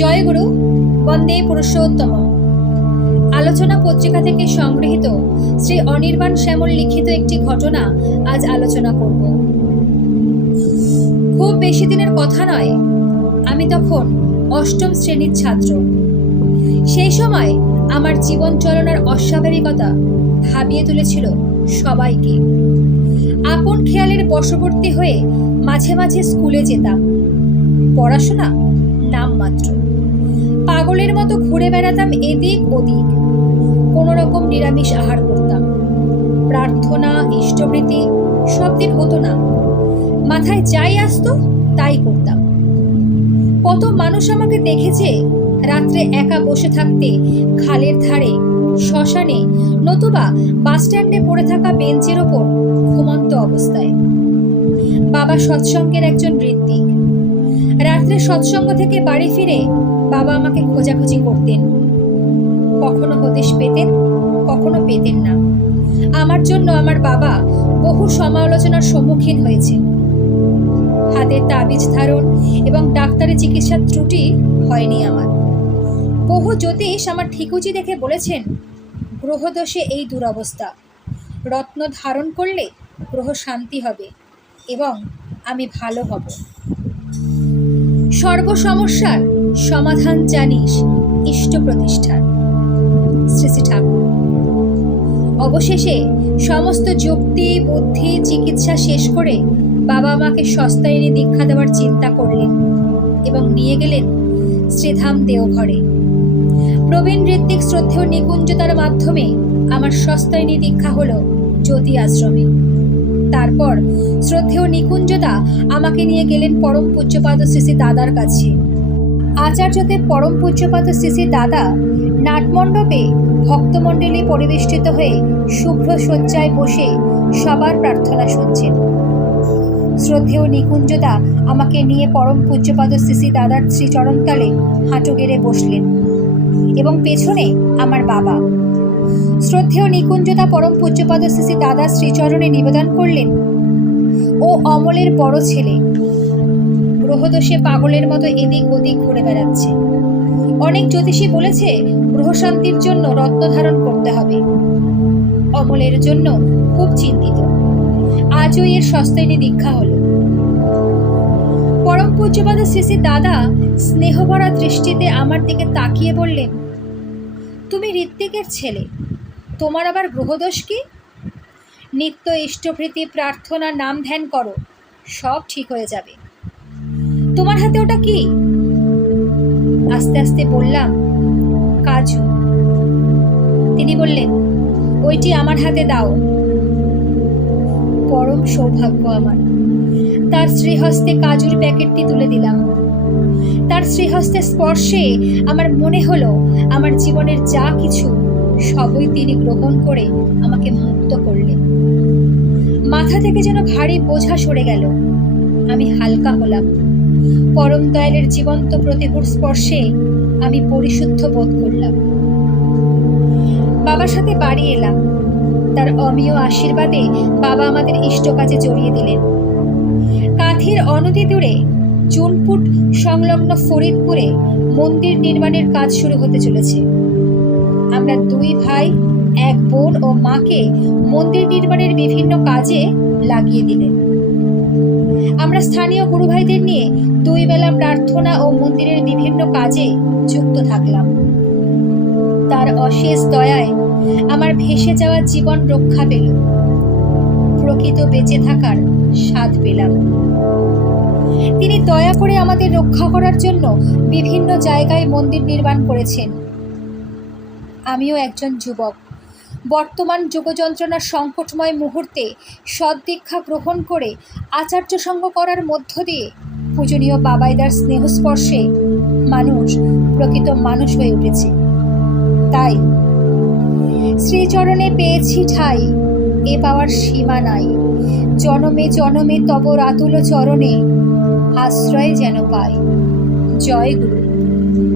জয় গুরু বন্দে পুরুষোত্তম আলোচনা পত্রিকা থেকে সংগৃহীত শ্রী অনির্বাণ শ্যামল লিখিত একটি ঘটনা আজ আলোচনা করব। খুব বেশি দিনের কথা নয়, আমি তখন অষ্টম শ্রেণির ছাত্র। সেই সময় আমার জীবন চলনার অস্বাভাবিকতা ভাবিয়ে তুলেছিল সবাইকে। আপন খেয়ালের বশবর্তী হয়ে মাঝে মাঝে স্কুলে যেতাম। পড়াশোনা নামমাত্র পাগলের মতো ঘুরে বেড়াতাম এদিক ওদিক। কোনো রকম নিরামিষ আহার করতাম। প্রার্থনা ইষ্টবৃত্তি সব দিন হতো না। মাথায় যাই আসতো, তাই করতাম। কত মানুষ আমাকে দেখেছে রাত্রে একা বসে থাকতে, খালের ধারে, শ্মশানে, নতুবা বাস স্ট্যান্ডে পড়ে থাকা বেঞ্চের ওপর ঘুমন্ত অবস্থায়। বাবা সৎসঙ্গের একজন রাত্রে সৎসঙ্গ থেকে বাড়ি ফিরে বাবা আমাকে খোঁজাখুঁজি করতেন। কখনো হদিশ পেতেন, কখনো পেতেন না। আমার জন্য আমার বাবা বহু সমালোচনার সম্মুখীন হয়েছে হাতের তাবিজ ধারণ এবং ডাক্তারি চিকিৎসার ত্রুটি হয়নি আমার। বহু জ্যোতিষ আমার ঠিকুচি দেখে বলেছেন, গ্রহদোষে এই দুরবস্থা। রত্ন ধারণ করলে গ্রহ শান্তি হবে এবং আমি ভালো হব। সর্বসমস্যার সমাধান জানিস ইষ্ট প্রতিষ্ঠান শ্রী ঠাকুর, অবশেষে সমস্ত যুক্তি, বুদ্ধি, চিকিৎসা শেষ করে বাবা মাকে সস্তায় এনে দীক্ষা দেওয়ার চিন্তা করলেন এবং নিয়ে গেলেন শ্রীধাম দেওঘরে। প্রবীণ ঋত্বিক শ্রদ্ধেয় নিকুঞ্জতার মাধ্যমে আমার সস্তায়নী দীক্ষা হলো জ্যোতি আশ্রমে। তারপর নিকুঞ্জদা আমাকে নিয়ে গেলেন পরম পূজ্যপাদ শ্রী দাদার কাছে। আচার্যদেব পরম পূজ্যপাদ শ্রী দাদা নাটমণ্ডপে ভক্তমণ্ডলী পরিবেষ্টিত হয়ে শুভ্র শয্যায় বসে সবার প্রার্থনা শুনছেন। শ্রদ্ধেয় নিকুঞ্জদা আমাকে নিয়ে পরম পূজ্যপাদ শ্রী দাদার শ্রীচরণতলে হাঁটু গেড়ে বসলেন এবং পেছনে আমার বাবা। শ্রদ্ধেয় নিকুঞ্জদা পরম পূজ্যপাদ শ্রী দাদা শ্রীচরণে নিবেদন করলেন ও অমলের বড় ছেলে। গ্রহদোষে পাগলের মতো এদিক ওদিক ঘুরে বেড়াচ্ছে। অনেক জ্যোতিষী বলেছে, গ্রহশান্তির জন্য রত্ন ধারণ করতে হবে। অমলের জন্য খুব চিন্তিত। আজও এর সস্তায়নী দীক্ষা হলো। পরম পূজ্যপাদ শ্রী দাদা স্নেহভরা দৃষ্টিতে আমার দিকে তাকিয়ে বললেন, তুমি ঋত্বিকের ছেলে। তোমার আবার গ্রহদোষ কি? নিত্য ইষ্টভৃতি প্রার্থনা নাম ধ্যান করো, সব ঠিক হয়ে যাবে। তোমার হাতে ওটা কি? আস্তে আস্তে বললাম, কাজু। তিনি বললেন, ওইটি আমার হাতে দাও। পরম সৌভাগ্য আমার। তার শ্রীহস্তে কাজুর প্যাকেটটি তুলে দিলাম। তার শ্রীহস্তে স্পর্শে আমার মনে হলো, আমার জীবনের যা কিছু সবই তিনি গ্রহণ করে আমাকে মুক্ত করলেন। মাথা থেকে যেন ভারী বোঝা সরে গেল। আমি হালকা হলাম। পরম দয়ালের জীবন্ত প্রতিভুর স্পর্শে আমি পরিশুদ্ধ বোধ করলাম। বাবার সাথে বাড়ি এলাম। তার অমীয় আশীর্বাদে বাবা আমাদের ইষ্ট কাজে জড়িয়ে দিলেন। কাঁথির অনতি দূরে চুনপুট সংলগ্ন ফরিদপুরে মন্দির নির্মাণের কাজ শুরু হতে চলেছে। আমরা দুই ভাই, এক বোন ও মাকে মন্দির নির্মাণের বিভিন্ন কাজে লাগিয়ে দিলেন। আমরা স্থানীয় গুরু ভাইদের নিয়ে দুই বেলা প্রার্থনা ও মন্দিরের বিভিন্ন কাজে যুক্ত থাকলাম। তার অশেষ দয়ায় আমার ভেসে যাওয়া জীবন রক্ষা পেল। প্রকৃত বেঁচে থাকার স্বাদ পেলাম। তিনি দয়া করে আমাদের রক্ষা করার জন্য বিভিন্ন জায়গায় মন্দির নির্মাণ করেছেন। আমিও একজন যুবক। বর্তমান যুগযন্ত্রণার সংকটময় মুহূর্তে সদ্দীক্ষা গ্রহণ করে আচার্য সঙ্গ করার মধ্য দিয়ে পূজনীয় বাবাইদার স্নেহস্পর্শে মানুষ, প্রকৃত মানুষ হয়ে উঠেছে। তাই শ্রীচরণে পেয়েছি ঠাই, এ পাওয়ার সীমা নাই। জনমে জনমে তব রাতুল চরণে, আশ্রয় যেন পায় জয় গুরু।